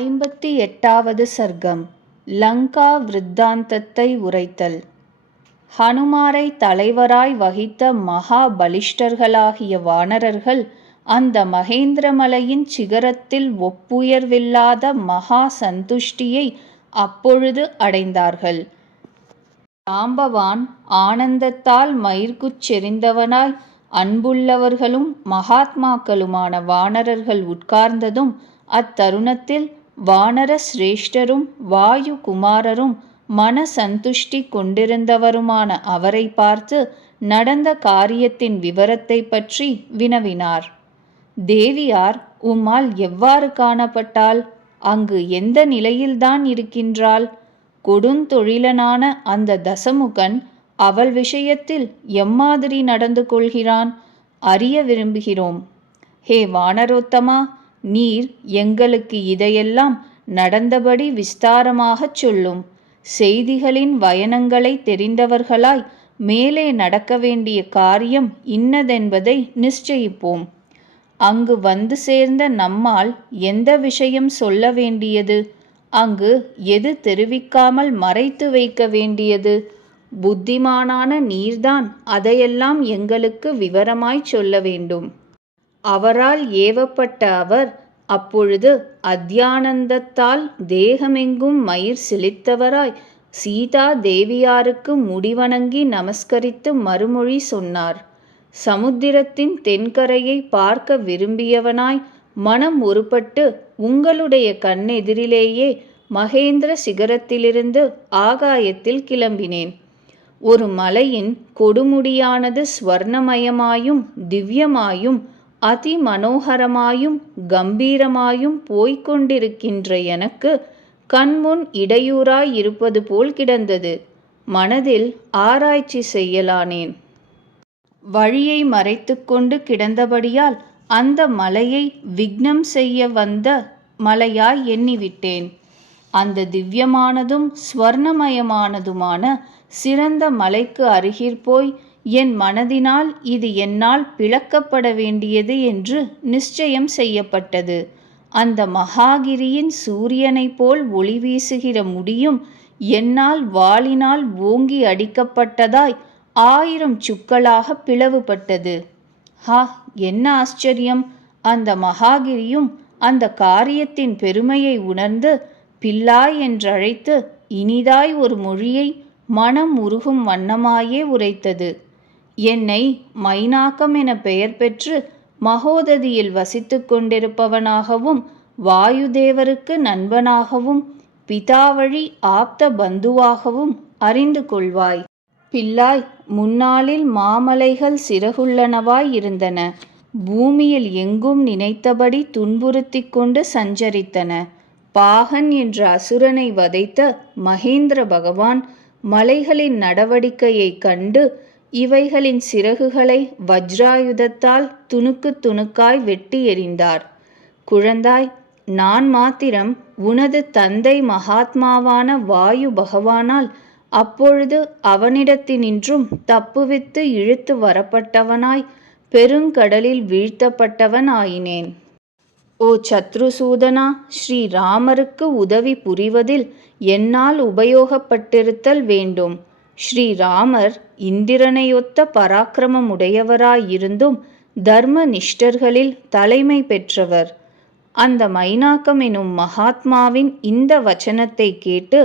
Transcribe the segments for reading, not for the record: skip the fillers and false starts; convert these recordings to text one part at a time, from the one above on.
58வது சர்க்கம். லங்கா விருத்தாந்தத்தை உரைத்தல். ஹனுமாரை தலைவராய் வகித்த மகா பலிஷ்டர்களாகிய வானரர்கள் அந்த மகேந்திரமலையின் சிகரத்தில் ஒப்புயர்வில்லாத மகா சந்துஷ்டியை அப்பொழுது அடைந்தார்கள். ஜாம்பவான் ஆனந்தத்தால் மயிர்குச்செறிந்தவனாய் அன்புள்ளவர்களும் மகாத்மாக்களுமான வானரர்கள் உட்கார்ந்ததும் அத்தருணத்தில் வானர சிரேஷ்டரும் வாயு குமாரரும் மன சந்துஷ்டி கொண்டிருந்தவருமான அவரை பார்த்து நடந்த காரியத்தின் விவரத்தை பற்றி வினவினார். தேவியார் உம்மால் எவ்வாறு காணப்பட்டாள்? அங்கு எந்த நிலையில்தான் இருக்கின்றாள்? கொடுந்தொழிலனான அந்த தசமுகன் அவள் விஷயத்தில் எம்மாதிரி நடந்து கொள்கிறான்? அறிய விரும்புகிறோம். ஹே வானரோத்தமா, நீர் எங்களுக்கு இதையெல்லாம் நடந்தபடி விஸ்தாரமாகச் சொல்லும். செய்திகளின் வயனங்களை தெரிந்தவர்களாய் மேலே நடக்க வேண்டிய காரியம் இன்னதென்பதை நிச்சயிப்போம். அங்கு வந்து சேர்ந்த நம்மால் எந்த விஷயம் சொல்ல வேண்டியது? அங்கு எது தெரிவிக்காமல் மறைத்து வைக்க வேண்டியது? புத்திமானான நீர்தான் அதையெல்லாம் எங்களுக்கு விவரமாய்ச் சொல்ல வேண்டும். அவரால் ஏவப்பட்ட அவர் அப்பொழுது அத்யானந்தத்தால் தேகமெங்கும் மயிர் சிலித்தவராய் சீதா தேவியாருக்கு முடிவணங்கி நமஸ்கரித்து மறுமொழி சொன்னார். சமுத்திரத்தின் தென்கரையை பார்க்க விரும்பியவனாய் மனம் ஒருபட்டு உங்களுடைய கண்ணெதிரிலேயே மகேந்திர சிகரத்திலிருந்து ஆகாயத்தில் கிளம்பினேன். ஒரு மலையின் கொடுமுடியானது ஸ்வர்ணமயமாயும் திவ்யமாயும் அதி மனோகரமாயும் கம்பீரமாயும் போய்கொண்டிருக்கின்ற எனக்கு கண்முன் இடையூறாய் இருப்பது போல் கிடந்தது. மனதில் ஆராய்ச்சி செய்யலானேன். வழியை மறைத்து கொண்டு கிடந்தபடியால் அந்த மலையை விக்னம் செய்ய வந்த மலையாய் எண்ணிவிட்டேன். அந்த திவ்யமானதும் ஸ்வர்ணமயமானதுமான சிறந்த மலைக்கு அருகிற் என் மனதினால் இது என்னால் பிளக்கப்பட வேண்டியது என்று நிச்சயம் செய்யப்பட்டது. அந்த மகாகிரியின் சூரியனைப் போல் ஒளி வீசுகிற முடியும் என்னால் வாளினால் ஓங்கி அடிக்கப்பட்டதாய் 1000 சுக்களாக பிளவுபட்டது. ஹா, என்ன ஆச்சரியம்! அந்த மகாகிரியும் அந்த காரியத்தின் பெருமையை உணர்ந்து பிள்ளாய் என்றழைத்து இனிதாய் ஒரு மொழியை மனம் உருகும் வண்ணமாயே உரைத்தது. என்னை மைனாக்கம் என பெயர் பெற்று மகோததியில் வசித்து கொண்டிருப்பவனாகவும் வாயுதேவருக்கு நண்பனாகவும் பிதாவழி ஆப்த பந்துவாகவும் அறிந்து கொள்வாய். பிள்ளாய், முன்னாளில் மாமலைகள் சிறகுள்ளனவாய் இருந்தன. பூமியில் எங்கும் நினைத்தபடி துன்புறுத்தி கொண்டு சஞ்சரித்தன. பாகன் என்ற அசுரனை வதைத்த மகேந்திர பகவான் மலைகளின் நடவடிக்கையைக் கண்டு இவைகளின் சிறகுகளை வஜ்ராயுதத்தால் துணுக்கு துணுக்காய் வெட்டி எறிந்தார். குழந்தாய், நான் மாத்திரம் உனது தந்தை மகாத்மாவான வாயு பகவானால் அப்பொழுது அவனிடத்தினின்றும் தப்புவித்து இழுத்து வரப்பட்டவனாய் பெருங்கடலில் வீழ்த்தப்பட்டவன் ஆயினேன். ஓ சத்ருசூதனா, ஸ்ரீராமருக்கு உதவி புரிவதில் என்னால் உபயோகப்பட்டிருத்தல் வேண்டும். ஸ்ரீராமர் இந்திரனையொத்த பராக்கிரமமுடையவராயிருந்தும் தர்ம நிஷ்டர்களில் தலைமை பெற்றவர். அந்த மைனாக்கம் எனும் மகாத்மாவின் இந்த வச்சனத்தை கேட்டு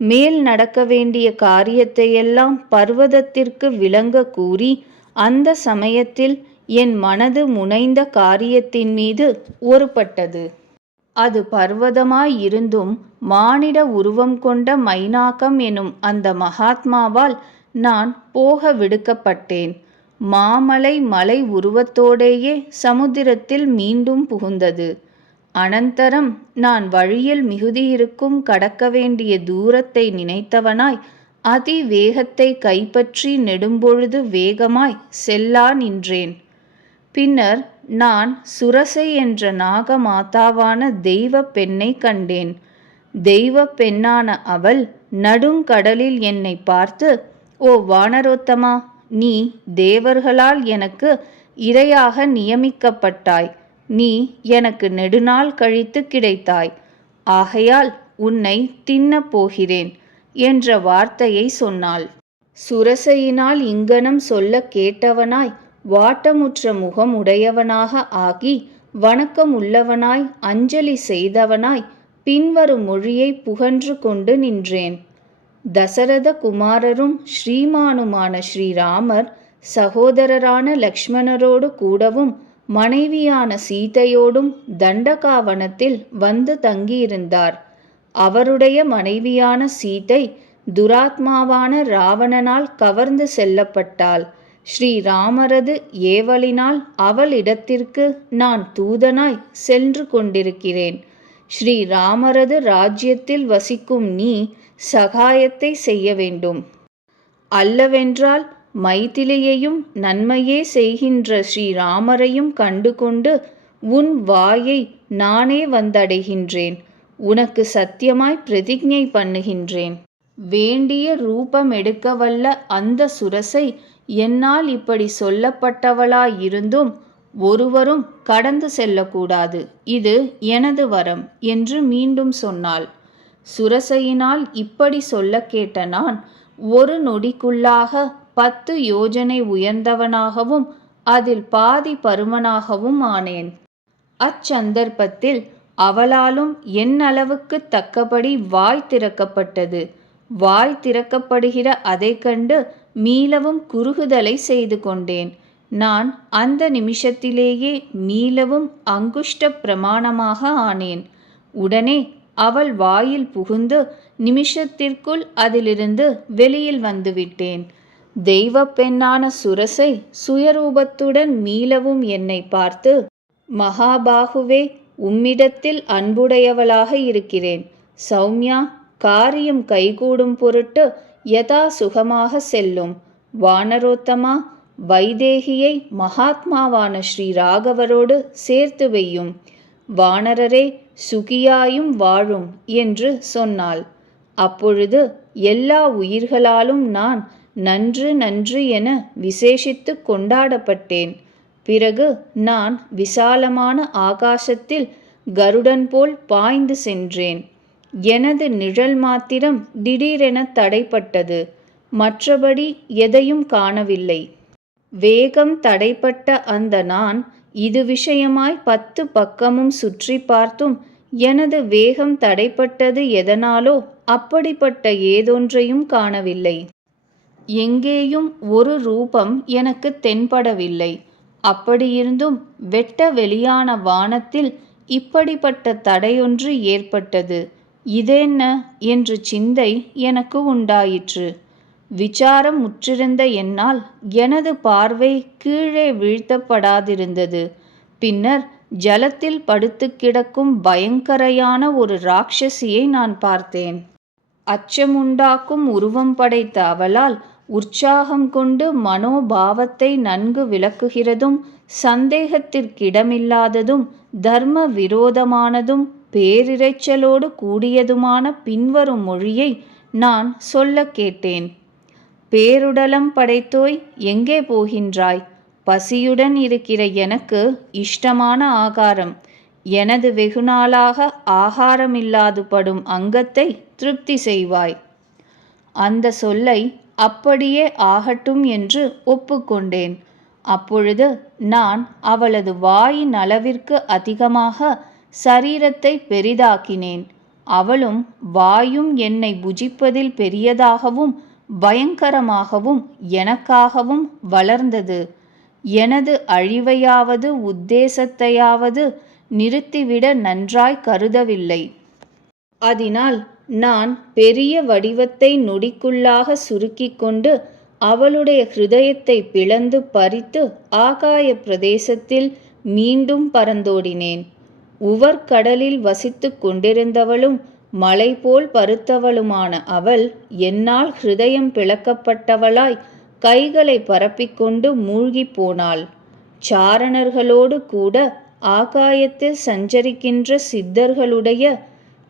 மேல் நடக்க வேண்டிய காரியத்தையெல்லாம் பர்வதத்திற்கு விளங்க கூறி அந்த சமயத்தில் என் மனது முனைந்த காரியத்தின் மீது ஒருப்பட்டது. அது பர்வதமாயிருந்தும் மானிட உருவம் கொண்ட மைனாக்கம் எனும் அந்த மகாத்மாவால் நான் போக விடுக்கப்பட்டேன். மாமலை மலை உருவத்தோடேயே சமுத்திரத்தில் மீண்டும் புகுந்தது. அனந்தரம் நான் வழியில் மிகுதியிருக்கும் கடக்க வேண்டிய தூரத்தை நினைத்தவனாய் அதி வேகத்தை கைப்பற்றி நெடும்பொழுது வேகமாய் செல்லா நின்றேன். பின்னர் நான் சுரசை என்ற நாகமாதாவான தெய்வ பெண்ணை கண்டேன். தெய்வ பெண்ணான அவள் நடுங்கடலில் என்னை பார்த்து, ஓ வானரோத்தமா, நீ தேவர்களால் எனக்கு இரையாக நியமிக்கப்பட்டாய். நீ எனக்கு நெடுநாள் கழித்து கிடைத்தாய். ஆகையால் உன்னை தின்னப் போகிறேன் என்ற வார்த்தையை சொன்னாள். சுரசையினால் இங்ஙனம் சொல்லக் கேட்டவனாய் வாட்டமுற்ற முகம் உடையவனாக ஆகி வணக்கமுள்ளவனாய் அஞ்சலி செய்தவனாய் பின்வரும் மொழியை புகன்று கொண்டு நின்றேன். தசரத குமாரரும் ஸ்ரீமானுமான ஸ்ரீராமர் சகோதரரான லக்ஷ்மணரோடு கூடவும் மனைவியான சீதையோடும் தண்டகாவனத்தில் வந்து தங்கியிருந்தார். அவருடைய மனைவியான சீதை துராத்மாவான ராவணனால் கவர்ந்து செல்லப்பட்டாள். ஸ்ரீராமரது ஏவலினால் அவளிடத்திற்கு நான் தூதனாய் சென்று கொண்டிருக்கிறேன். ஸ்ரீராமரது ராஜ்யத்தில் வசிக்கும் நீ சகாயத்தை செய்ய வேண்டும். அல்லவென்றால் மைதிலியையும் நன்மையே செய்கின்ற ஸ்ரீராமரையும் கண்டு கொண்டு உன் வாயை நானே வந்தடைகின்றேன். உனக்கு சத்தியமாய் பிரதிஜை பண்ணுகின்றேன். வேண்டிய ரூபமெடுக்க வல்ல அந்த சுரசை என்னால் இப்படி சொல்லப்பட்டவளாயிருந்தும் ஒருவரும் கடந்து செல்லக்கூடாது. இது எனது வரம் என்று மீண்டும் சொன்னாள். சுரசையினால் இப்படி சொல்ல கேட்ட நான் ஒரு நொடிக்குள்ளாக 10 யோஜனை உயர்ந்தவனாகவும் அதில் பாதி பருமனாகவும் ஆனேன். அச்சந்தர்ப்பத்தில் அவளாலும் என்னளவுக்கு தக்கபடி வாய் திறக்கப்பட்டது. வாய் திறக்கப்படுகிற அதை கண்டு மீளவும் குறுகுதலை செய்து கொண்டேன். நான் அந்த நிமிஷத்திலேயே மீளவும் அங்குஷ்ட பிரமாணமாக ஆனேன். உடனே அவள் வாயில் புகுந்து நிமிஷத்திற்குள் அதிலிருந்து வெளியில் வந்துவிட்டேன். தெய்வப் பெண்ணான சுரசை சுயரூபத்துடன் மீளவும் என்னை பார்த்து, மகாபாகுவே, உம்மிடத்தில் அன்புடையவளாக இருக்கிறேன். சௌமியா, காரியம் கைகூடும் பொருட்டு யதா சுகமாக செல்லும். வானரோத்தமா, வைதேகியை மகாத்மாவான ஸ்ரீ ராகவரோடு சேர்த்து வையும். வானரரே, சுகியாயும் வாழும் என்று சொன்னாள். அப்பொழுது எல்லா உயிர்களாலும் நான் நன்று நன்று என விசேஷித்து கொண்டாடப்பட்டேன். பிறகு நான் விசாலமான ஆகாசத்தில் கருடன் போல் பாய்ந்து சென்றேன். எனது நிழல் மாத்திரம் திடீரென தடைப்பட்டது. மற்றபடி எதையும் காணவில்லை. வேகம் தடைப்பட்ட அந்த நான் இது விஷயமாய் 10 பக்கமும் சுற்றி பார்த்தும் எனது வேகம் தடைப்பட்டது எதனாலோ அப்படிப்பட்ட ஏதொன்றையும் காணவில்லை. எங்கேயும் ஒரு ரூபம் எனக்கு தென்படவில்லை. அப்படியிருந்தும் வெட்ட வெளியான வானத்தில் இப்படிப்பட்ட தடையொன்று ஏற்பட்டது. இதென்ன என்று சிந்தை எனக்கு உண்டாயிற்று. விசாரம் முற்றிருந்த என்னால் எனது பார்வை கீழே வீழ்த்தப்படாதிருந்தது. பின்னர் ஜலத்தில் படுத்து கிடக்கும் பயங்கரையான ஒரு ராட்சசியை நான் பார்த்தேன். அச்சமுண்டாக்கும் உருவம் படைத்த அவளால் உற்சாகம் கொண்டு மனோபாவத்தை நன்கு விளக்குகிறதும் சந்தேகத்திற்கிடமில்லாததும் தர்ம விரோதமானதும் பேரிரைச்சலோடு கூடியதுமான பின்வரும் மொழியை நான் சொல்ல கேட்டேன். பேருடலம் படைத்தோய், எங்கே போகின்றாய்? பசியுடன் இருக்கிற எனக்கு இஷ்டமான ஆகாரம், எனது வெகுநாளாக ஆகாரமில்லாது படும் அங்கத்தை திருப்தி செய்வாய். அந்த சொல்லை அப்படியே ஆகட்டும் என்று ஒப்புக்கொண்டேன். அப்பொழுது நான் அவளது வாயின் அளவிற்கு அதிகமாக சரீரத்தை பெரிதாக்கினேன். அவளும் வாயும் என்னை புஜிப்பதில் பெரியதாகவும் பயங்கரமாகவும் எனக்காகவும் வளர்ந்தது. எனது அழிவையாவது உத்தேசத்தையாவது நிறுத்திவிட நன்றாய் கருதவில்லை. அதனால் நான் பெரிய வடிவத்தை நொடிக்குள்ளாக சுருக்கி கொண்டு அவளுடைய ஹிருதயத்தை பிளந்து பறித்து ஆகாய பிரதேசத்தில் மீண்டும் பறந்தோடினேன். உவர்கடலில் வசித்து கொண்டிருந்தவளும் மலை போல் பருத்தவளுமான அவள் என்னால் ஹிருதயம் பிளக்கப்பட்டவளாய் கைகளை பரப்பிக்கொண்டு மூழ்கி போனாள். சாரணர்களோடு கூட ஆகாயத்தில் சஞ்சரிக்கின்ற சித்தர்களுடைய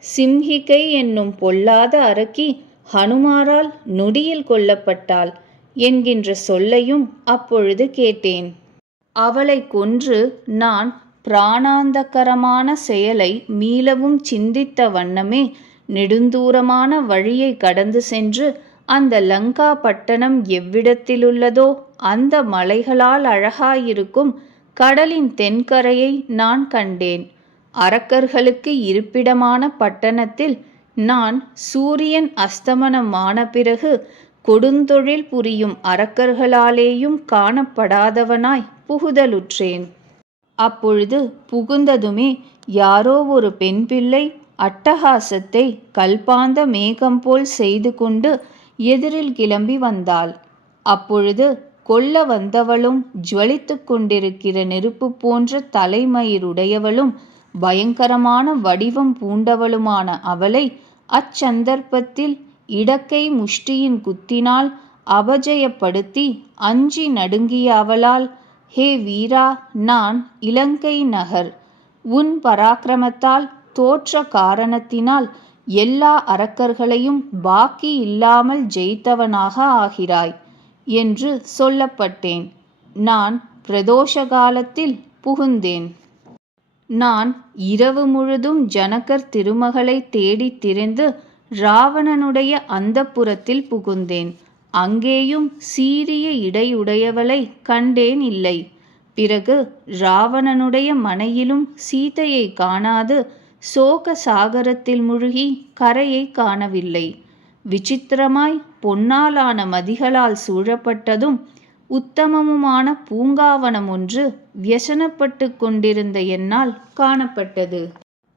சிம்ஹிகை என்னும் பொல்லாத அரக்கி ஹனுமாரால் நொடியில் கொல்லப்பட்டாள் என்கின்ற சொல்லையும் அப்பொழுது கேட்டேன். அவளை கொன்று நான் பிராணாந்தகரமான செயலை மீளவும் சிந்தித்த வண்ணமே நெடுந்தூரமான வழியை கடந்து சென்று அந்த லங்கா பட்டணம் எவ்விடத்திலுள்ளதோ அந்த மலைகளால் அழகாயிருக்கும் கடலின் தென்கரையை நான் கண்டேன். அரக்கர்களுக்கு இருப்பிடமான பட்டணத்தில் நான் சூரியன் அஸ்தமனமான பிறகு கொடுந்தொழில் புரியும் அரக்கர்களாலேயும் காணப்படாதவனாய் புகுதலுற்றேன். அப்பொழுது புகுந்ததுமே யாரோ ஒரு பெண் பிள்ளை அட்டகாசத்தை கல்பாந்த மேகம் போல் செய்து கொண்டு எதிரில் கிளம்பி வந்தாள். அப்பொழுது கொல்ல வந்தவளும் ஜுவலித்து கொண்டிருக்கிற நெருப்பு போன்ற தலைமயிருடையவளும் பயங்கரமான வடிவம் பூண்டவளுமான அவளை அச்சந்தர்ப்பத்தில் இடக்கை முஷ்டியின் குத்தினால் அபஜயப்படுத்தி அஞ்சி நடுங்கிய அவளால், ஹே வீரா, நான் இலங்கை நகர், உன் பராக்கிரமத்தால் தோற்ற காரணத்தினால் எல்லா அரக்கர்களையும் பாக்கி இல்லாமல் ஜெயித்தவனாக ஆகிறாய் என்று சொல்லப்பட்டேன். நான் பிரதோஷ காலத்தில் புகுந்தேன். நான் இரவு முழுதும் ஜனகர் திருமகளை தேடித் திரிந்து ராவணனுடைய அந்தப்புரத்தில் புகுந்தேன். அங்கேயும் சீரிய இடையுடையவளை கண்டேன் இல்லை. பிறகு ராவணனுடைய மனையிலும் சீதையை காணாது சோக சாகரத்தில் முழுகி கரையை காணவில்லை. விசித்திரமாய் பொன்னாலான மதிகளால் சூழப்பட்டதும் உத்தமமுமான பூங்காவனம் ஒன்று வியசனப்பட்டு கொண்டிருந்த என்னால் காணப்பட்டது.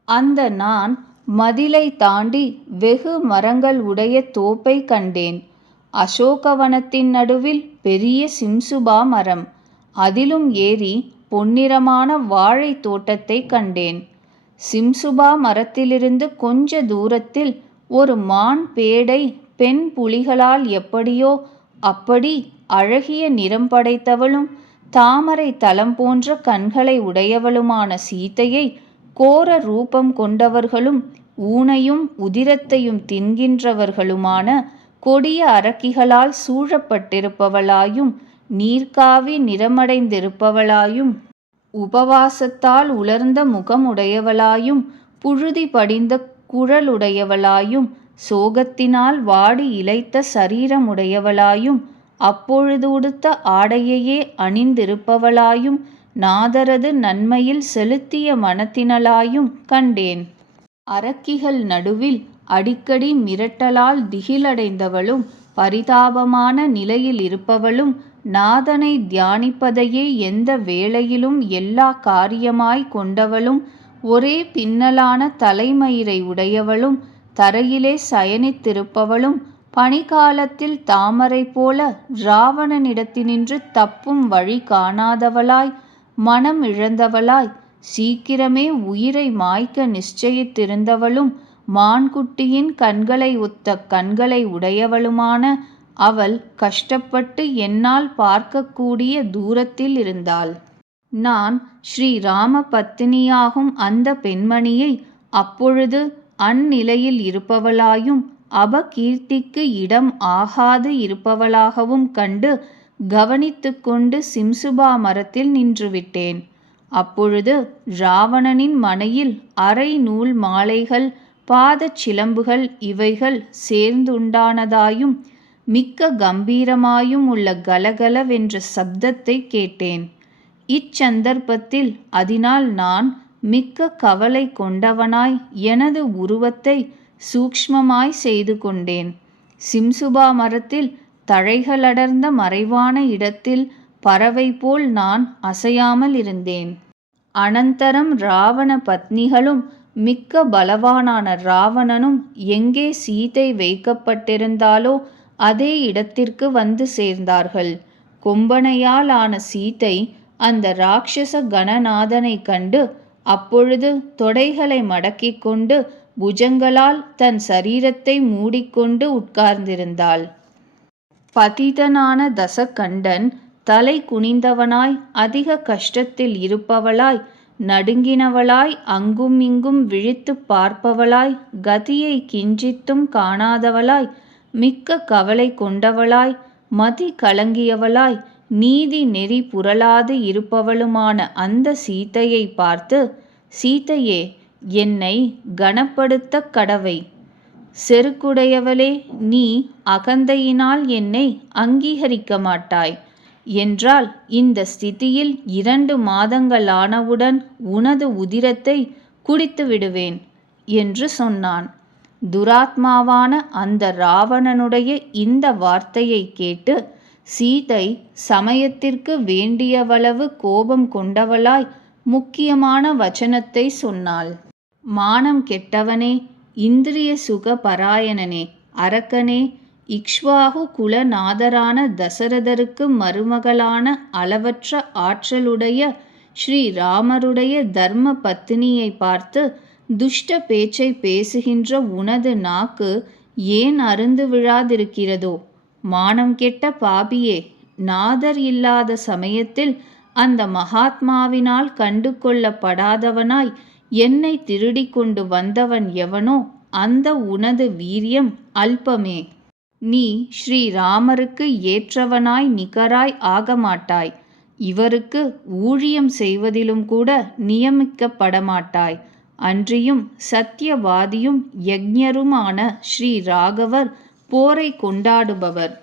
அந்த நான் மதிலை தாண்டி வெகு மரங்கள் உடைய தோப்பை கண்டேன். அசோகவனத்தின் நடுவில் பெரிய சிம்சுபா மரம், அதிலும் ஏறி பொன்னிறமான வாழை தோட்டத்தை கண்டேன். சிம்சுபா மரத்திலிருந்து கொஞ்ச தூரத்தில் ஒரு மான் பேடை பெண் புலிகளால் எப்படியோ அப்படி அழகிய நிறம் படைத்தவளும் தாமரை தலம் போன்ற கண்களை உடையவளுமான சீதையை கோர ரூபம் கொண்டவர்களும் ஊனையும் உதிரத்தையும் தின்கின்றவர்களுமான கொடிய அரக்கிகளால் சூழப்பட்டிருப்பவளாயும் நீர்க்காவி நிறமடைந்திருப்பவளாயும் உபவாசத்தால் உலர்ந்த முகமுடையவளாயும் புழுதி படிந்த குழலுடையவளாயும் சோகத்தினால் வாடி இளைத்த சரீரமுடையவளாயும் அப்பொழுது உடுத்த ஆடையையே அணிந்திருப்பவளாயும் நாதரது நன்மையில் செலுத்திய மனத்தினளாயும் கண்டேன். அரக்கிகள் நடுவில் அடிக்கடி மிரட்டலால் திகிலடைந்தவளும் பரிதாபமான நிலையில் இருப்பவளும் நாதனை தியானிப்பதையே எந்த வேளையிலும் எல்லா காரியமாய் கொண்டவளும் ஒரே பின்னலான தலைமயிரை உடையவளும் தரையிலே சயனித்திருப்பவளும் பனிகாலத்தில் தாமரை போல ராவணனிடத்தினின்று தப்பும் வழி காணாதவளாய் மனம் இழந்தவளாய் சீக்கிரமே உயிரை மாய்க்க நிச்சயித்திருந்தவளும் மான்குட்டியின் கண்களை ஒத்த கண்களை உடையவளுமான அவள் கஷ்டப்பட்டு என்னால் பார்க்கக்கூடிய தூரத்தில் இருந்தாள். நான் ஸ்ரீராம பத்தினியாகும் அந்த பெண்மணியை அப்பொழுது அந்நிலையில் இருப்பவளாயும் அபகீர்த்திக்கு இடம் ஆகாது இருப்பவளாகவும் கண்டு கவனித்து கொண்டு சிம்சுபா மரத்தில் நின்றுவிட்டேன். அப்பொழுது ராவணனின் மனையில் அரை நூல் மாலைகள் பாதச் சிலம்புகள் இவைகள் சேர்ந்துண்டானதாயும் மிக்க கம்பீரமாயும் உள்ள கலகலவென்ற சப்தத்தை கேட்டேன். இச்சந்தர்ப்பத்தில் அதனால் நான் மிக்க கவலை கொண்டவனாய் எனது உருவத்தை சூக்ஷ்மமாய் செய்து கொண்டேன். சிம்சுபா மரத்தில் தழைகளடர்ந்த மறைவான இடத்தில் பறவை போல் நான் அசையாமல் இருந்தேன். அனந்தரம் ராவண பத்னிகளும் மிக்க பலவானான ராவணனும் எங்கே சீதை வைக்கப்பட்டிருந்தாலோ அதே இடத்திற்கு வந்து சேர்ந்தார்கள். கொம்பனையால் ஆன சீதை அந்த ராட்சச கணநாதனை கண்டு அப்பொழுது தொடைகளை மடக்கிக் கொண்டு புஜங்களால் தன் சரீரத்தை மூடிக்கொண்டு உட்கார்ந்திருந்தாள். பதிதனான தசகண்டன் தலை குனிந்தவனாய் அதிக கஷ்டத்தில் இருப்பவளாய் நடுங்கினவளாய் அங்கும் இங்கும் விழித்து பார்ப்பவளாய் கதியை கிஞ்சித்தும் காணாதவளாய் மிக்க கவலை கொண்டவளாய் மதி கலங்கியவளாய் நீதி நெறி புரளாது இருப்பவளுமான அந்த சீதையை பார்த்து, சீதையே, என்னை கனப்படுத்தக் கடவை. செருக்குடையவளே, நீ அகந்தையினால் என்னை அங்கீகரிக்க மாட்டாய் என்றால் இந்த ஸ்திதியில் 2 மாதங்கள் ஆனவுடன் உனது உதிரத்தை குடித்து விடுவேன் என்று சொன்னான். துராத்மாவான அந்த ராவணனுடைய இந்த வார்த்தையை கேட்டு சீதை சமயத்திற்கு வேண்டியவளவு கோபம் கொண்டவளாய் முக்கியமான வச்சனத்தை சொன்னாள். மானம் கெட்டவனே, இந்திரிய சுக பராயணனே, அரக்கனே, இக்ஷ்வாகு குலநாதரான தசரதருக்கு மருமகளான அளவற்ற ஆற்றலுடைய ஸ்ரீராமருடைய தர்ம பத்தினியை பார்த்து துஷ்ட பேச்சை பேசுகின்ற உனது நாக்கு ஏன் அருந்து விழாதிருக்கிறதோ? மானம் கெட்ட பாபியே, நாதர் இல்லாத சமயத்தில் அந்த மகாத்மாவினால் கண்டு கொள்ளப்படாதவனாய் என்னை திருடி கொண்டு வந்தவன் எவனோ அந்த உனது வீரியம் அல்பமே. நீ ஸ்ரீராமருக்கு ஏற்றவனாய் நிகராய் ஆகமாட்டாய். இவருக்கு ஊழியம் செய்வதிலும் கூட நியமிக்கப்படமாட்டாய். அன்றியும் சத்தியவாதியும் யஜ்ஞருமான ஸ்ரீ ராகவர் போரை கொண்டாடுபவர்.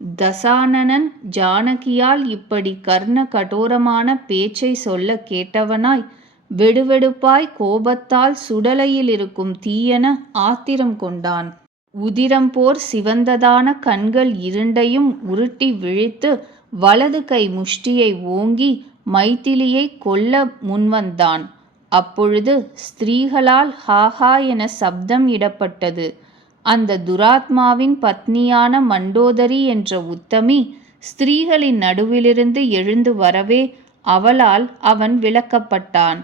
தசானனன் ஜானகியால் இப்படி கர்ண கடோரமான பேச்சை சொல்ல கேட்டவனாய் வெடுவெடுப்பாய் கோபத்தால் சுடலையில் இருக்கும் தீயென ஆத்திரம் கொண்டான். உதிரம் போர் சிவந்ததான கண்கள் இரண்டையும் உருட்டி விழித்து வலது கை முஷ்டியை ஓங்கி மைதிலியை கொல்ல முன்வந்தான். அப்பொழுது ஸ்திரீகளால் ஹாஹா என சப்தம் இடப்பட்டது. அந்த துராத்மாவின் பத்னியான மண்டோதரி என்ற உத்தமி ஸ்திரீகளின் நடுவிலிருந்து எழுந்து வரவே அவளால் அவன் விலக்கப்பட்டான்.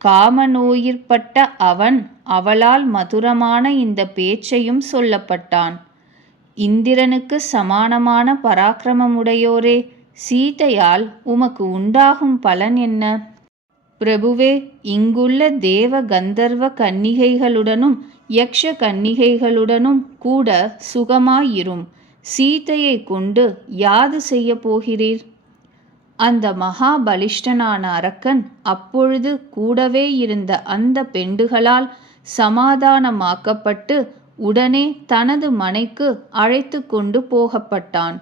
காம நோயிற்பட்ட அவன் அவளால் மதுரமான இந்த பேச்சையும் சொல்லப்பட்டான். இந்திரனுக்கு சமானமான பராக்கிரமமுடையோரே, சீதையால் உமக்கு உண்டாகும் பலன் என்ன? பிரபுவே, இங்குள்ள தேவ கந்தர்வ கன்னிகைகளுடனும் யக்ஷ கன்னிகைகளுடனும் கூட சுகமாயிரும். சீதையை கொண்டு யாது செய்ய போகிறீர்? அந்த மகாபலிஷ்டனான அரக்கன் அப்பொழுது கூடவே இருந்த அந்த பெண்டுகளால் சமாதானமாக்கப்பட்டு உடனே தனது மனைக்கு அழைத்து கொண்டு போகப்பட்டான்.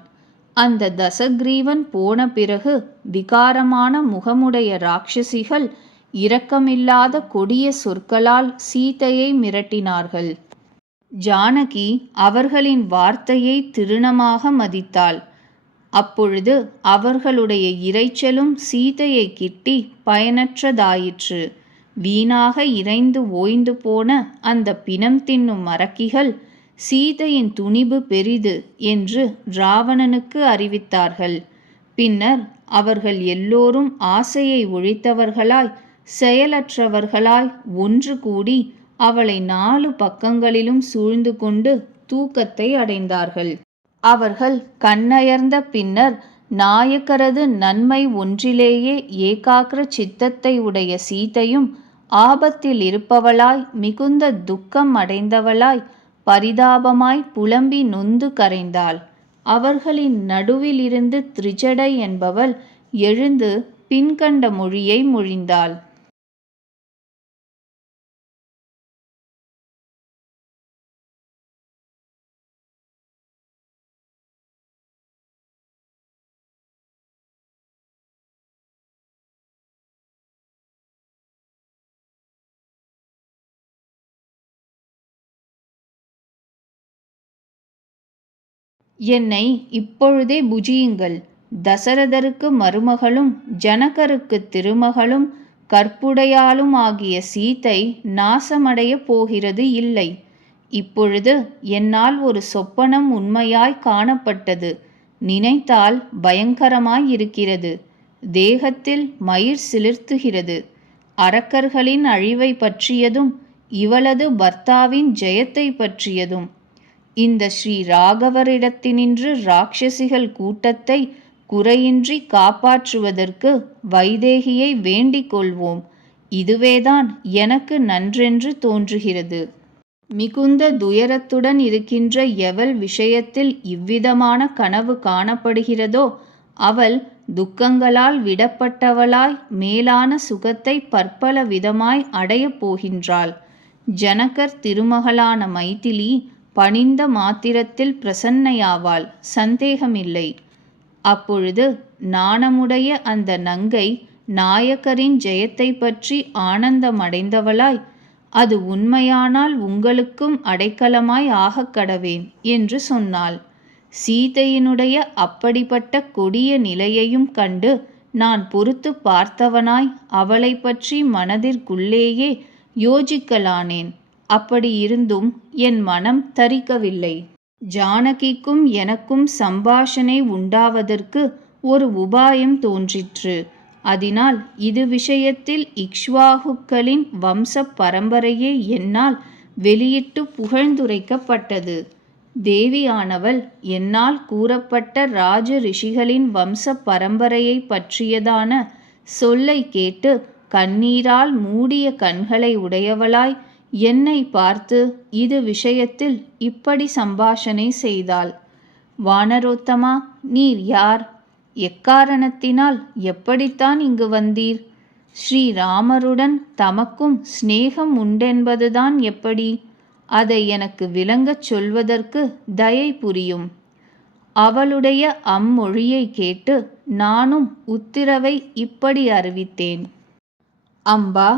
அந்த தசக்ரீவன் போன பிறகு விகாரமான முகமுடைய ராட்சசிகள் இரக்கமில்லாத கொடிய சொற்களால் சீதையை மிரட்டினார்கள். ஜானகி அவர்களின் வார்த்தையை திருணமாக மதித்தாள். அப்பொழுது அவர்களுடைய இரைச்சலும் சீதையை கிட்டி பயனற்றதாயிற்று. வீணாக இரைந்து ஓய்ந்து போன அந்த பிணம் தின்னும் மரக்கிகள் சீதையின் துணிவு பெரிது என்று ராவணனுக்கு அறிவித்தார்கள். பின்னர் அவர்கள் எல்லோரும் ஆசையை ஒழித்தவர்களாய் செயலற்றவர்களாய் ஒன்று கூடி அவளை 4 பக்கங்களிலும் சூழ்ந்து கொண்டு தூக்கத்தை அடைந்தார்கள். அவர்கள் கண்ணயர்ந்த பின்னர் நாயக்கரது நன்மை ஒன்றிலேயே ஏகாக்கிர சித்தத்தை உடைய சீதையும் ஆபத்தில் இருப்பவளாய் மிகுந்த துக்கம் அடைந்தவளாய் பரிதாபமாய் புலம்பி நொந்து கரைந்தாள். அவர்களின் நடுவிலிருந்து திரிஜடை என்பவள் எழுந்து பின்கண்ட மொழியை மொழிந்தாள். என்னை இப்பொழுதே புஜியுங்கள். தசரதருக்கு மருமகளும் ஜனகருக்கு திருமகளும் கற்புடையாளும் ஆகிய சீதை நாசமடைய போகிறது இல்லை. இப்பொழுது என்னால் ஒரு சொப்பனம் உண்மையாய் காணப்பட்டது. நினைத்தால் பயங்கரமாய் இருக்கிறது. தேகத்தில் மயிர் சிலிர்த்துகிறது. அரக்கர்களின் அழிவை பற்றியதும் இவளது பர்த்தாவின் ஜெயத்தை பற்றியதும். இந்த ஸ்ரீ ராகவரிடத்தினின்று ராட்சசிகள் கூட்டத்தை குறையின்றி காப்பாற்றுவதற்கு வைதேகியை வேண்டிக் கொள்வோம். இதுவேதான் எனக்கு நன்றென்று தோன்றுகிறது. மிகுந்த துயரத்துடன் இருக்கின்ற எவள் விஷயத்தில் இவ்விதமான கனவு காணப்படுகிறதோ அவள் துக்கங்களால் விடப்பட்டவளாய் மேலான சுகத்தை பற்பல விதமாய் அடையப் போகின்றாள். ஜனகர் திருமகளான மைதிலி பணிந்த மாத்திரத்தில் பிரசன்னையாவாள், சந்தேகமில்லை. அப்பொழுது நாணமுடைய அந்த நங்கை நாயக்கரின் ஜெயத்தை பற்றி ஆனந்தமடைந்தவளாய், அது உண்மையானால் உங்களுக்கும் அடைக்கலமாய் ஆகக்கடவேன் என்று சொன்னாள். சீதையினுடைய அப்படிப்பட்ட கொடிய நிலையையும் கண்டு நான் பொறுத்து பார்த்தவனாய் அவளை பற்றி மனதிற்குள்ளேயே யோசிக்கலானேன். அப்படி இருந்தும் என் மனம் தரிக்கவில்லை. ஜானகிக்கும் எனக்கும் சம்பாஷணை உண்டாவதற்கு ஒரு உபாயம் தோன்றிற்று. அதனால் இது விஷயத்தில் இக்ஷ்வாகுக்களின் வம்ச பரம்பரையே என்னால் வெளியிட்டு புகழ்ந்துரைக்கப்பட்டது. தேவியானவள் என்னால் கூறப்பட்ட ராஜ ரிஷிகளின் வம்ச பரம்பரையை பற்றியதான சொல்லை கேட்டு கண்ணீரால் மூடிய கண்களை உடையவளாய் என்னை பார்த்து இது விஷயத்தில் இப்படி சம்பாஷணை செய்தாள். வானரோத்தமா, நீர் யார்? எக்காரணத்தினால் எப்படித்தான் இங்கு வந்தீர்? ஸ்ரீராமருடன் தமக்கும் சிநேகம் உண்டென்பதுதான் எப்படி? அதை எனக்கு விளங்கச் சொல்வதற்கு தயை புரியும். அவளுடைய அம்மொழியை கேட்டு நானும் உத்திரவை இப்படி அறிவித்தேன். அம்பா,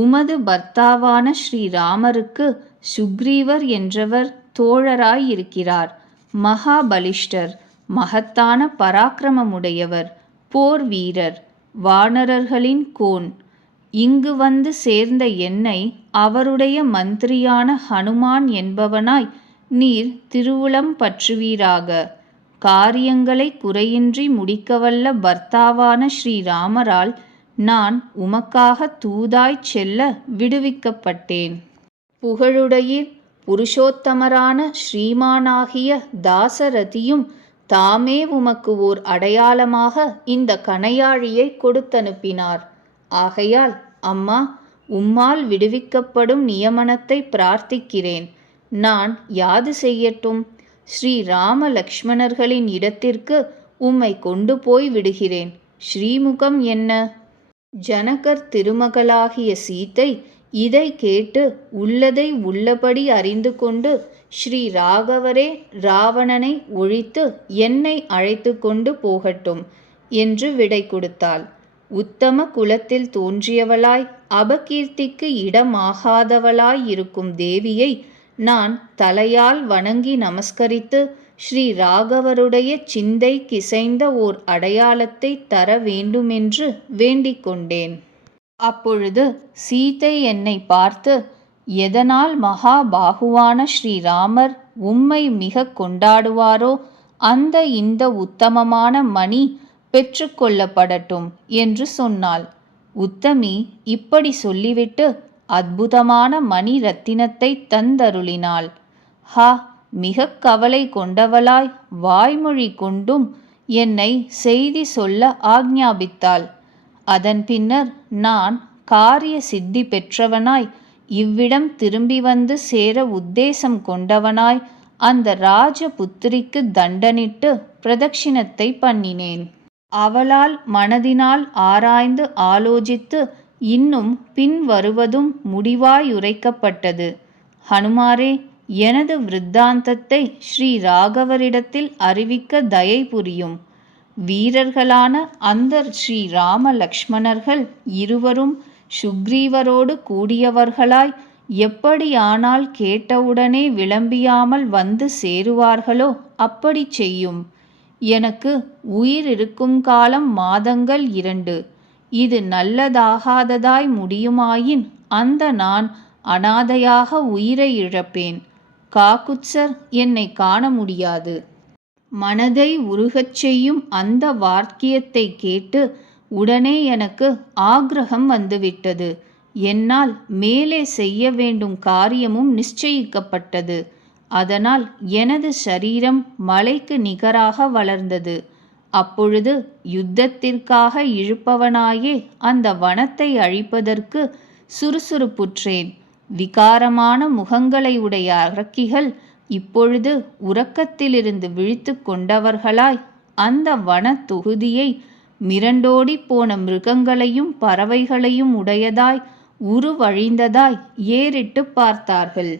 உமது பர்த்தாவான ஸ்ரீராமருக்கு சுக்ரீவர் என்றவர் தோழராயிருக்கிறார். மகாபலிஷ்டர், மகத்தான பராக்கிரமமுடையவர், போர் வீரர், வானரர்களின் கோன். இங்கு வந்து சேர்ந்த என்னை அவருடைய மந்திரியான ஹனுமான் என்பவனாய் நீர் திருவுளம் பற்றுவீராக. காரியங்களை குறையின்றி முடிக்கவல்ல பர்த்தாவான ஸ்ரீராமரால் நான் உமக்காக தூதாய்ச் செல்ல விடுவிக்கப்பட்டேன். புகழுடையீர் புருஷோத்தமரான ஸ்ரீமானாகிய தாசரதியும் தாமே உமக்கு ஓர் அடையாளமாக இந்த கணையாழியை கொடுத்தனுப்பினார். ஆகையால் அம்மா, உம்மால் விடுவிக்கப்படும் நியமனத்தை பிரார்த்திக்கிறேன். நான் யாது செய்யட்டும்? ஸ்ரீராம லக்ஷ்மணர்களின் இடத்திற்கு உம்மை கொண்டு போய் விடுகிறேன். ஸ்ரீமுகம் என்ன? ஜனகர் திருமகளாகிய சீதை இதை கேட்டு உள்ளதை உள்ளபடி அறிந்து கொண்டு, ஸ்ரீ ராகவரே ராவணனை ஒழித்து என்னை அழைத்து கொண்டு போகட்டும் என்று விடை கொடுத்தாள். உத்தம குலத்தில் தோன்றியவளாய் அபகீர்த்திக்கு இடமாகாதவளாய் இருக்கும் தேவியை நான் தலையால் வணங்கி நமஸ்கரித்து ஸ்ரீ ராகவருடைய சிந்தை கிசைந்த ஓர் அடையாளத்தை தர வேண்டுமென்று வேண்டிக் கொண்டேன். அப்பொழுது சீதை என்னை பார்த்து, எதனால் மகாபாகுவான ஸ்ரீராமர் உம்மை மிக கொண்டாடுவாரோ அந்த இந்த உத்தமமான மணி பெற்றுக்கொள்ளப்படட்டும் என்று சொன்னாள். உத்தமி இப்படி சொல்லிவிட்டு அற்புதமான மணி ரத்தினத்தை தந்தருளினாள். ஹா, மிக கவலை கொண்டவளாய் வாய்மொழி கொண்டும் என்னை செய்தி சொல்ல ஆக்ஞாபித்தாள். அதன் பின்னர் நான் காரிய சித்தி பெற்றவனாய் இவ்விடம் திரும்பி வந்து சேர உத்தேசம் கொண்டவனாய் அந்த ராஜபுத்திரிக்கு தண்டனிட்டு பிரதட்சிணத்தை பண்ணினேன். அவளால் மனதினால் ஆராய்ந்து ஆலோசித்து இன்னும் பின் வருவதும் முடிவாயுரைக்கப்பட்டது. ஹனுமாரே, எனது விருத்தாந்தத்தை ஸ்ரீ ராகவரிடத்தில் அறிவிக்க தயை புரியும். வீரர்களான அந்த ஸ்ரீராம லக்ஷ்மணர்கள் இருவரும் சுக்ரீவரோடு கூடியவர்களாய் எப்படியானால் கேட்டவுடனே விளம்பியாமல் வந்து சேருவார்களோ அப்படி செய்யும். எனக்கு உயிர் இருக்கும் காலம் மாதங்கள் 2. இது நல்லதாகாததாய் முடியுமாயின் அந்த நான் அனாதையாக உயிரை இழப்பேன். காகுத்சர் என்னை காண முடியாது. மனதை உருகச் செய்யும் அந்த வாக்கியத்தை கேட்டு உடனே எனக்கு ஆக்ரகம் வந்துவிட்டது. என்னால் மேலே செய்ய வேண்டும் காரியமும் நிச்சயிக்கப்பட்டது. அதனால் எனது சரீரம் மலைக்கு நிகராக வளர்ந்தது. அப்பொழுது யுத்தத்திற்காக இழுப்பவனாயே அந்த வனத்தை அழிப்பதற்கு சுறுசுறுப்புற்றேன். விகாரமான முகங்களை உடைய அரக்கிகள் இப்பொழுது உறக்கத்திலிருந்து விழித்து கொண்டவர்களாய் அந்த வனத் தொகுதியை மிரண்டோடி போன மிருகங்களையும் பறவைகளையும் உடையதாய் உருவழிந்ததாய் ஏறிட்டு பார்த்தார்கள்.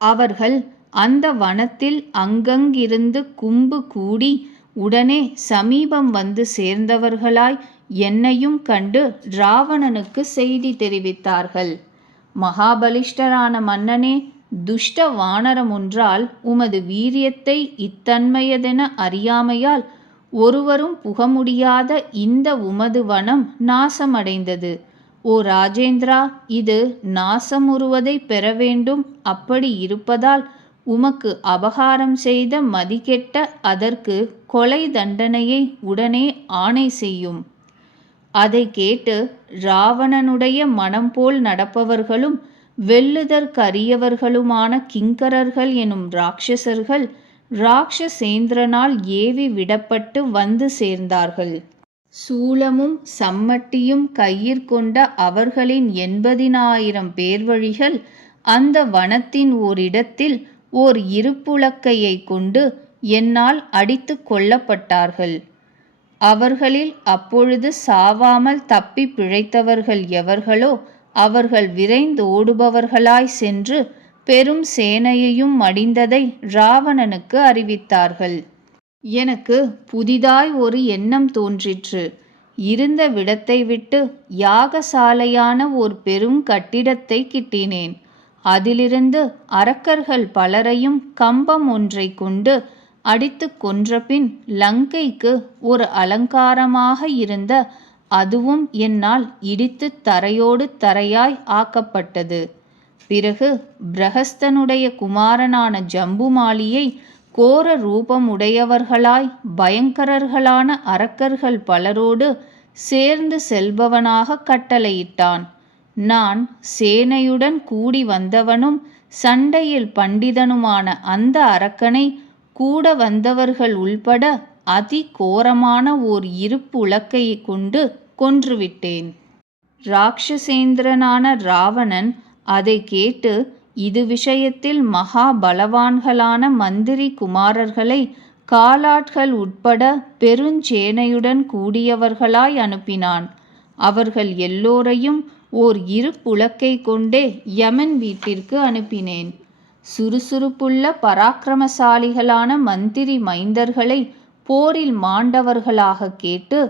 அவர்கள் அந்த வனத்தில் அங்கங்கிருந்து கும்பு கூடி உடனே சமீபம் வந்து சேர்ந்தவர்களாய் என்னையும் கண்டு ராவணனுக்கு செய்தி தெரிவித்தார்கள். மகாபலிஷ்டரான மன்னனே, துஷ்ட வானரமொன்றால் உமது வீரியத்தை இத்தன்மையதென அறியாமையால் ஒருவரும் புக முடியாத இந்த உமது வனம் நாசமடைந்தது. ஓ ராஜேந்திரா, இது நாசமுறுவதை பெற வேண்டும். அப்படி இருப்பதால் உமக்கு அபகாரம் செய்த மதிகெட்ட அதற்கு கொலை தண்டனையை உடனே ஆணை செய்யும். அதை கேட்டு ராவணனுடைய மனம் போல் நடப்பவர்களும் வெல்லுதற்கரியவர்களுமான கிங்கரர்கள் எனும் ராட்சசர்கள் ராட்சசேந்திரனால் ஏவி விடப்பட்டு வந்து சேர்ந்தார்கள். சூலமும் சம்மட்டியும் கையிற்கொண்ட அவர்களின் 80,000 பேர்வழிகள் அந்த வனத்தின் ஓரிடத்தில் ஓர் இருப்புலக்கையை கொண்டு என்னால் அடித்து கொல்லப்பட்டார்கள். அவர்களில் அப்பொழுது சாவாமல் தப்பி பிழைத்தவர்கள் எவர்களோ அவர்கள் விரைந்தோடுபவர்களாய் சென்று பெரும் சேனையையும் மடிந்ததை ராவணனுக்கு அறிவித்தார்கள். எனக்கு புதிதாய் ஒரு எண்ணம் தோன்றிற்று. இருந்த விடத்தை விட்டு யாகசாலையான ஓர் பெரும் கட்டிடத்தை கிட்டினேன். அதிலிருந்து அரக்கர்கள் பலரையும் கம்பம் ஒன்றை கொண்டு அடித்து கொன்றபின் லங்கைக்கு ஒரு அலங்காரமாக இருந்த அதுவும் என்னால் இடித்து தரையோடு தரையாய் ஆக்கப்பட்டது. பிறகு பிரஹஸ்தனுடைய குமாரனான ஜம்புமாலியை கோர ரூபமுடையவர்களாய் பயங்கரர்களான அரக்கர்கள் பலரோடு சேர்ந்து செல்பவனாக கட்டளையிட்டான். நான் சேனையுடன் கூடி வந்தவனும் சண்டையில் பண்டிதனுமான அந்த அரக்கனை கூட வந்தவர்கள் உள்பட அதி கோரமான ஓர் இருப்பு உலக்கையை கொண்டு கொன்றுவிட்டேன். ராட்சசேந்திரனான ராவணன் அதை கேட்டு இது விஷயத்தில் மகா பலவான்களான மந்திரி குமாரர்களை காலாட்கள் உட்பட பெருஞ்சேனையுடன் கூடியவர்களாய் அனுப்பினான். அவர்கள் எல்லோரையும் ஓர் இருப்புலக்கை கொண்டே யமன் வீட்டிற்கு அனுப்பினேன். சுறுசுறுப்புள்ள பராக்கிரமசாலிகளான மந்திரி மைந்தர்களை போரில் மாண்டவர்களாக கேட்டு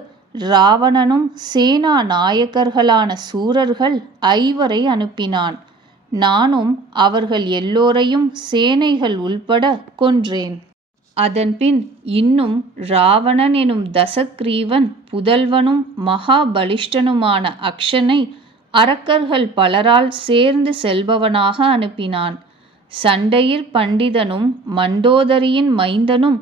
ராவணனும் சேனா நாயக்கர்களான சூரர்கள் 5 அனுப்பினான். நானும் அவர்கள் எல்லோரையும் சேனைகள் உள்பட கொன்றேன். அதன்பின் இன்னும் ராவணன் எனும் தசக்ரீவன் புதல்வனும் மகாபலிஷ்டனுமான அக்ஷனை அரக்கர்கள் பலரால் சேர்ந்து செல்பவனாக அனுப்பினான். சண்டையில் பண்டிதனும் மண்டோதரியின் மைந்தனும்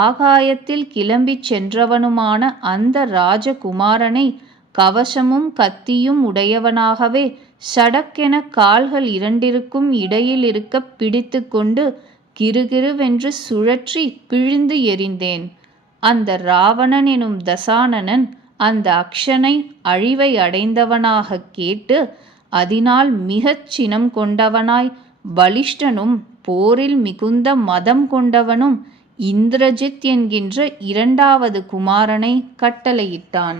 ஆகாயத்தில் கிளம்பிச் சென்றவனுமான அந்த ராஜகுமாரனை கவசமும் கத்தியும் உடையவனாகவே சடக்கென கால்கள் 2ற்கும் இடையில் இருக்க பிடித்து கொண்டு கிறுகிறுவென்று சுழற்றி பிழிந்து எறிந்தேன். அந்த ராவணன் எனும் தசானனன் அந்த அக்ஷனை அழிவை அடைந்தவனாக கேட்டு அதனால் மிகச் சினம் கொண்டவனாய் பலிஷ்டனும் போரில் மிகுந்த மதம் கொண்டவனும் இந்திரஜித் என்கின்ற 2வது குமாரனை கட்டளையிட்டான்.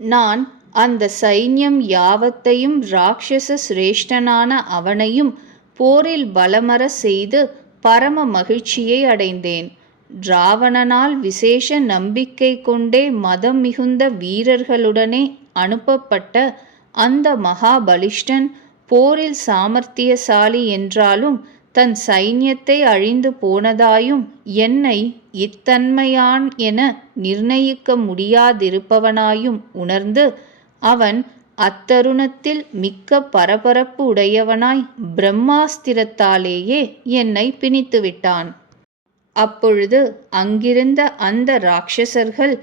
நான் அந்த சைன்யம் யாவத்தையும் ராட்சச சிரேஷ்டனான அவனையும் போரில் பலமர செய்து பரம மகிழ்ச்சியை அடைந்தேன். ராவணனால் விசேஷ நம்பிக்கை கொண்டே மதம் மிகுந்த வீரர்களுடனே அனுப்பப்பட்ட அந்த மகாபலிஷ்டன் போரில் சாமர்த்தியசாலி என்றாலும் தன் சைன்யத்தை அழிந்து போனதாயும் என்னை இத்தன்மையான் என நிர்ணயிக்க முடியாதிருப்பவனாயும் உணர்ந்து அவன் அத்தருணத்தில் மிக்க பரபரப்பு உடையவனாய் பிரம்மாஸ்திரத்தாலேயே என்னை பிணித்துவிட்டான். அப்பொழுது அங்கிருந்த அந்த ராட்சசர்கள்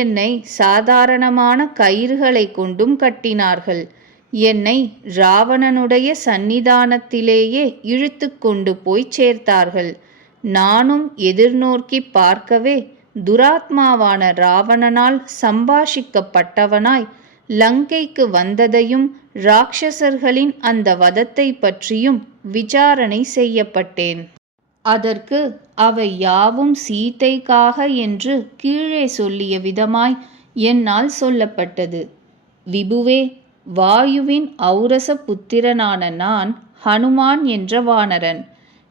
என்னை சாதாரணமான கயிறுகளை கொண்டும் கட்டினார்கள். என்னை ராவணனுடைய சந்நிதானத்திலேயே இழுத்து கொண்டு போய் சேர்த்தார்கள். நானும் எதிர்நோக்கி பார்க்கவே துராத்மாவான ராவணனால் சம்பாஷிக்கப்பட்டவனாய் லங்கைக்கு வந்ததையும் ராட்சசர்களின் அந்த வதத்தை பற்றியும் விசாரணை செய்யப்பட்டேன். அதற்கு அவை யாவும் சீதைக்காக என்று கீழே சொல்லிய விதமாய் என்னால் சொல்லப்பட்டது. விபுவே, வாயுவின் ஔரச புத்திரனான நான் ஹனுமான் என்ற வானரன்.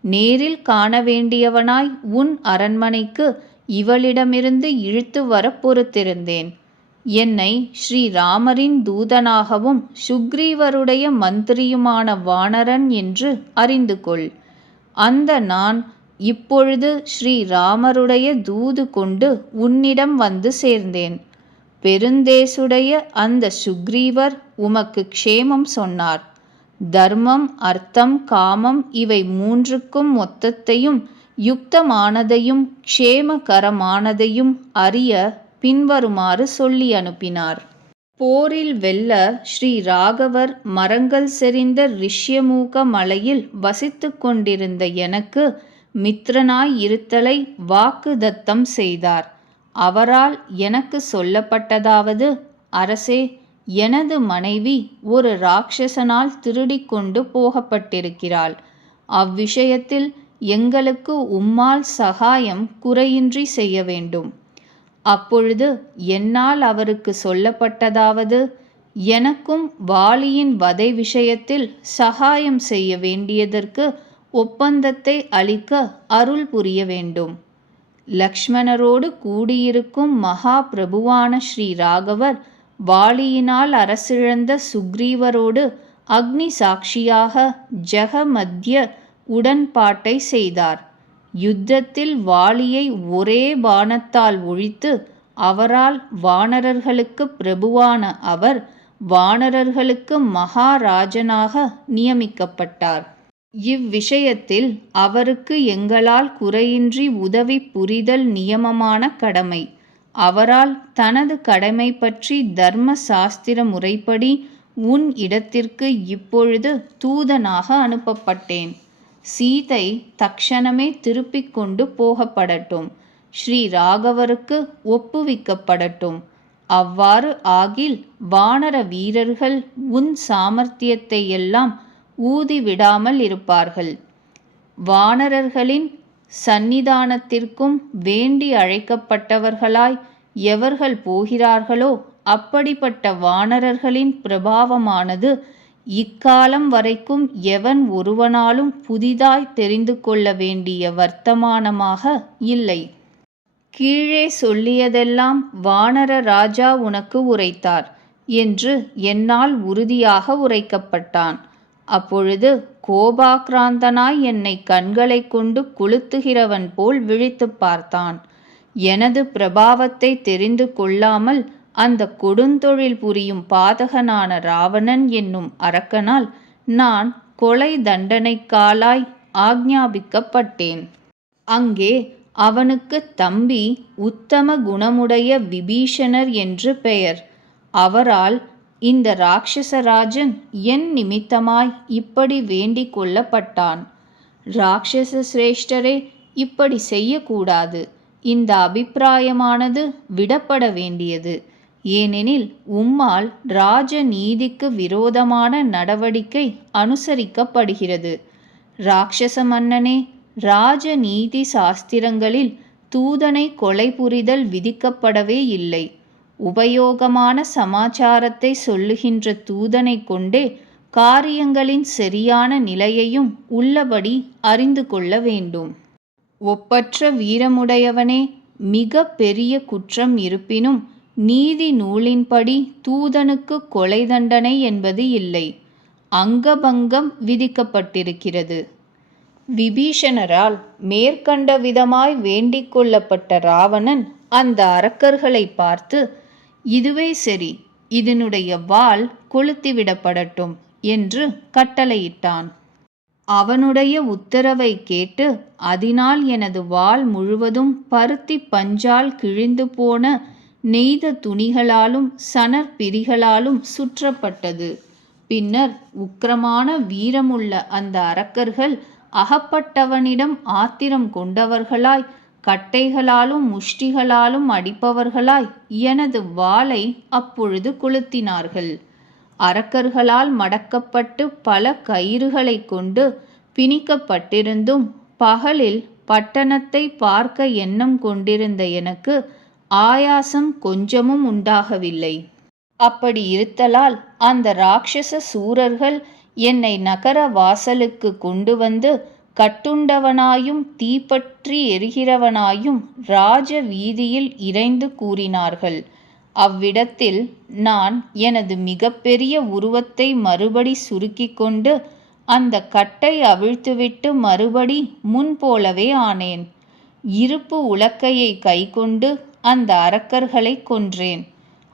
நேரில் காண வேண்டியவனாய் உன் அரண்மனைக்கு இவளிடமிருந்து இழுத்து வர பொறுத்திருந்தேன். என்னை ஸ்ரீராமரின் தூதனாகவும் சுக்ரீவருடைய மந்திரியுமான வானரன் என்று அறிந்து கொள். அந்த நான் இப்பொழுது ஸ்ரீராமருடைய தூது கொண்டு உன்னிடம் வந்து சேர்ந்தேன். பெருந்தேசுடைய அந்த சுக்ரீவர் உமக்கு க்ஷேமம் சொன்னார். தர்மம், அர்த்தம், காமம் இவை மூன்றுக்கும் மொத்தத்தையும் யுக்தமானதையும் க்ஷேமகரமானதையும் அறிய பின்வருமாறு சொல்லி அனுப்பினார். போரில் வெல்ல ஸ்ரீ ராகவர் மரங்கள் செறிந்த ரிஷ்யமூக மலையில் வசித்து கொண்டிருந்த எனக்கு மித்திரனாய் இருத்தலை வாக்கு தத்தம் செய்தார். அவரால் எனக்கு சொல்லப்பட்டதாவது, அரசே, எனது மனைவி ஒரு ராட்சசனால் திருடிக் கொண்டு போகப்பட்டிருக்கிறாள். அவ்விஷயத்தில் எங்களுக்கு உம்மால் சகாயம் குறையின்றி செய்ய வேண்டும். அப்பொழுது என்னால் அவருக்கு சொல்லப்பட்டதாவது, எனக்கும் வாலியின் வதை விஷயத்தில் சகாயம் செய்ய வேண்டியதற்கு ஒப்பந்தத்தை அளிக்க அருள் புரிய வேண்டும். லக்ஷ்மணரோடு கூடியிருக்கும் மகா பிரபுவான ஸ்ரீ ராகவர் வாலியினால் அரசிழந்த சுக்ரீவரோடு அக்னி சாட்சியாக ஜெகமத்ய உடன்பாட்டை செய்தார். யுத்தத்தில் வாலியை ஒரே பாணத்தால் ஒழித்து அவரால் வானரர்களுக்கு பிரபுவான அவர் வானரர்களுக்கு மகாராஜனாக நியமிக்கப்பட்டார். இவ்விஷயத்தில் அவருக்கு எங்களால் குறையின்றி உதவி புரிதல் நியமமான கடமை. அவரால் தனது கடமை பற்றி தர்ம சாஸ்திர முறைப்படி உன் இடத்திற்கு இப்பொழுது தூதனாக அனுப்பப்பட்டேன். சீதை தக்ஷணமே திருப்பிக் கொண்டு போகப்படட்டும். ஸ்ரீ ராகவருக்கு ஒப்புவிக்கப்படட்டும். அவ்வாறு ஆகில் வானர வீரர்கள் உன் சாமர்த்தியத்தை எல்லாம் ஊதிவிடாமல் இருப்பார்கள். வானரர்களின் சந்நிதானத்திற்கும் வேண்டி அழைக்கப்பட்டவர்களாய் எவர்கள் போகிறார்களோ அப்படிப்பட்ட வானரர்களின் பிரபாவமானது இக்காலம் வரைக்கும் எவன் ஒருவனாலும் புதிதாய் தெரிந்து கொள்ள வேண்டிய வர்த்தமானமாக இல்லை. கீழே சொல்லியதெல்லாம் வானர ராஜா உனக்கு உரைத்தார் என்று என்னால் உறுதியாக உரைக்கப்பட்டான். அப்பொழுது கோபாக்ராந்தனாய் என்னை கண்களை கொண்டு கொளுத்துகிறவன் போல் விழித்து பார்த்தான். எனது பிரபாவத்தை தெரிந்து கொள்ளாமல் அந்த கொடுந்தொழில் புரியும் பாதகனான ராவணன் என்னும் அரக்கனால் நான் கொலை தண்டனைக்காலாய் ஆக்ஞாபிக்கப்பட்டேன். அங்கே அவனுக்கு தம்பி உத்தம குணமுடைய விபீஷணர் என்று பெயர். அவரால் இந்த ராட்சசராஜன் என் நிமித்தமாய் இப்படி வேண்டிக் கொள்ளப்பட்டான். ராட்சச சிரேஷ்டரே, இப்படி செய்யக்கூடாது. இந்த அபிப்பிராயமானது விடப்பட வேண்டியது. ஏனெனில் உம்மால் ராஜ நீதிக்கு விரோதமான நடவடிக்கை அனுசரிக்கப்படுகிறது. ராட்சச மன்னனே, ராஜ நீதி சாஸ்திரங்களில் தூதனை கொலை புரிதல் விதிக்கப்படவே இல்லை. உபயோகமான சமாச்சாரத்தை சொல்லுகின்ற தூதனை கொண்டே காரியங்களின் சரியான நிலையையும் உள்ளபடி அறிந்து கொள்ள வேண்டும். ஒப்பற்ற வீரமுடையவனே, மிக பெரிய குற்றம் இருப்பினும் நீதி நூலின்படி தூதனுக்கு கொலை தண்டனை என்பது இல்லை. அங்கபங்கம் விதிக்கப்பட்டிருக்கிறது. விபீஷணரால் மேற்கண்ட விதமாய் வேண்டிக் கொள்ளப்பட்ட ராவணன் அந்த அரக்கர்களை பார்த்து, இதுவே சரி, இதனுடைய வாள் கொளுத்திவிடப்படட்டும் என்று கட்டளையிட்டான். அவனுடைய உத்தரவை கேட்டு அதனால் எனது வாள் முழுவதும் பருத்தி பஞ்சால் கிழிந்து போன நெய்த துணிகளாலும் சணற்பிரிகளாலும் சுற்றப்பட்டது. பின்னர் உக்கிரமான வீரமுள்ள அந்த அரக்கர்கள் அகப்பட்டவனிடம் ஆத்திரம் கொண்டவர்களாய் கட்டைகளாலும் முஷ்டிகளாலும் அடிப்பவர்களாய் எனது வாளை அப்பொழுது கொளுத்தினார்கள். அரக்கர்களால் மடக்கப்பட்டு பல கயிறுகளை கொண்டு பிணிக்கப்பட்டிருந்தும் பகலில் பட்டணத்தை பார்க்க எண்ணம் கொண்டிருந்த எனக்கு ஆயாசம் கொஞ்சமும் உண்டாகவில்லை. அப்படி இருத்தலால் அந்த ராட்சச சூரர்கள் என்னை நகர வாசலுக்கு கொண்டு வந்து கட்டுண்டவனாயும் தீப்பற்றி எரிகிறவனாயும் ராஜ வீதியில் இறைந்து கூறினார்கள். அவ்விடத்தில் நான் எனது மிகப்பெரிய உருவத்தை மறுபடி சுருக்கிக் கொண்டு அந்த கட்டை அவிழ்த்துவிட்டு மறுபடி முன்போலவே ஆனேன். இருப்பு உலக்கையை கைக்கொண்டு அந்த அரக்கர்களை கொன்றேன்.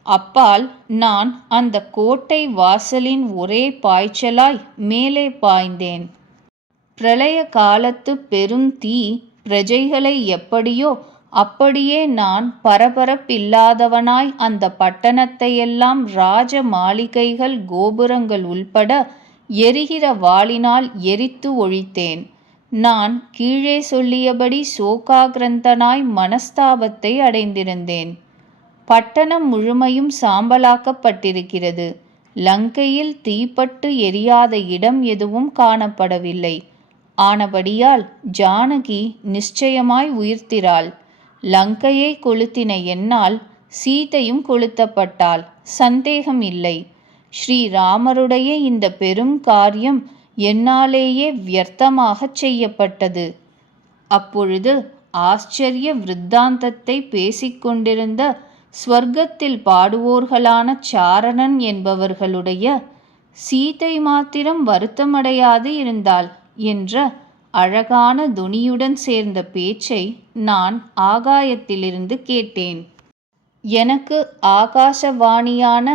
அப்பால் நான் அந்த கோட்டை வாசலின் ஒரே பாய்ச்சலாய் மேலே பாய்ந்தேன். பிரளய காலத்து பெரும் தீ பிரஜைகளை எப்படியோ அப்படியே நான் பரபரப்பில்லாதவனாய் அந்த பட்டணத்தையெல்லாம் ராஜ மாளிகைகள் கோபுரங்கள் உள்பட எரிகிற வாளினால் எரித்து ஒழித்தேன். நான் கீழே சொல்லியபடி சோகாகிரந்தனாய் மனஸ்தாபத்தை அடைந்திருந்தேன். பட்டணம் முழுமையும் சாம்பலாக்கப்பட்டிருக்கிறது. லங்கையில் தீப்பட்டு எரியாத இடம் எதுவும் காணப்படவில்லை. ஆனபடியால் ஜானகி நிச்சயமாய் உயிர்த்திராள். லங்கையை கொளுத்தின என்னால் சீதையும் கொளுத்தப்பட்டாள், சந்தேகம் இல்லை. ஸ்ரீராமருடைய இந்த பெரும் காரியம் என்னாலேயே வியர்த்தமாகச் செய்யப்பட்டது. அப்பொழுது ஆச்சரிய விருத்தாந்தத்தை பேசிக்கொண்டிருந்த ஸ்வர்க்கத்தில் பாடுவோர்களான சாரணன் என்பவர்களுடைய சீதை மாத்திரம் வருத்தமடையாது இருந்தாள் என்ற அழகான தொனியுடன் சேர்ந்த பேச்சை நான் ஆகாயத்திலிருந்து கேட்டேன். எனக்கு ஆகாசவாணியான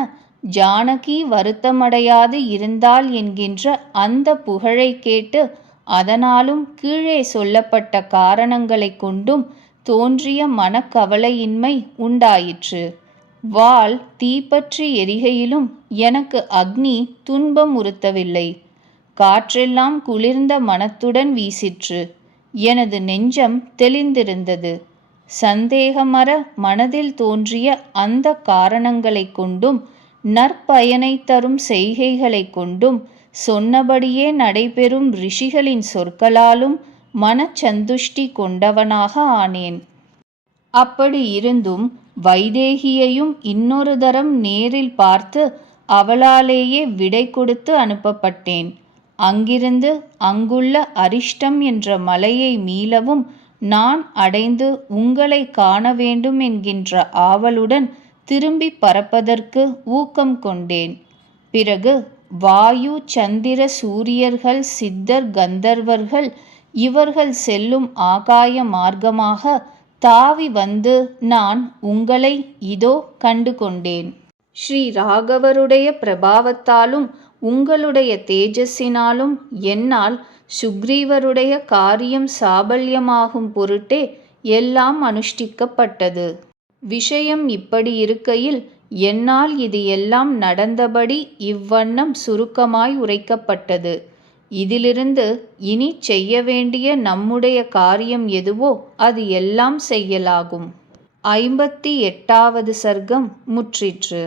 ஜானகி வருத்தமடையாது இருந்தாள் என்கின்ற அந்த புகழை கேட்டு அதனாலும் கீழே சொல்லப்பட்ட காரணங்களைக் கொண்டும் தோன்றிய மனக்கவலையின்மை உண்டாயிற்று. வாள் தீப்பற்றி எரிகையிலும் எனக்கு அக்னி துன்பம் உறுத்தவில்லை. காற்றெல்லாம் குளிர்ந்த மனத்துடன் வீசிற்று. எனது நெஞ்சம் தெளிந்திருந்தது. சந்தேகமற மனதில் தோன்றிய அந்த காரணங்களைக் கொண்டும் நற்பயனை தரும் செய்கைகளை கொண்டும் சொன்னபடியே நடைபெறும் ரிஷிகளின் சொற்களாலும் மனச்சந்துஷ்டி கொண்டவனாக ஆனேன். அப்படி இருந்தும் வைதேகியையும் இன்னொரு தரம் நேரில் பார்த்து அவளாலேயே விடை கொடுத்து அனுப்பப்பட்டேன். அங்கிருந்து அங்குள்ள அரிஷ்டம் என்ற மலையை மீளவும் நான் அடைந்து உங்களை காண வேண்டும் என்கின்ற ஆவலுடன் திரும்பி பறப்பதற்கு ஊக்கம் கொண்டேன். பிறகு வாயு சந்திர சூரியர்கள் சித்தர் கந்தர்வர்கள் இவர்கள் செல்லும் ஆகாய மார்க்கமாக தாவி வந்து நான் உங்களை இதோ கண்டு கொண்டேன். ஸ்ரீ ராகவருடைய பிரபாவத்தாலும் உங்களுடைய தேஜஸினாலும் என்னால் சுக்ரீவருடைய காரியம் சாபல்யமாகும் பொருட்டே எல்லாம் அனுஷ்டிக்கப்பட்டது. விஷயம் இப்படி இருக்கையில் என்னால் இது எல்லாம் நடந்தபடி இவ்வண்ணம் சுருக்கமாய் உரைக்கப்பட்டது. இதிலிருந்து இனி செய்ய வேண்டிய நம்முடைய காரியம் எதுவோ அது எல்லாம் செய்யலாகும். 58வது சர்க்கம் முற்றிற்று.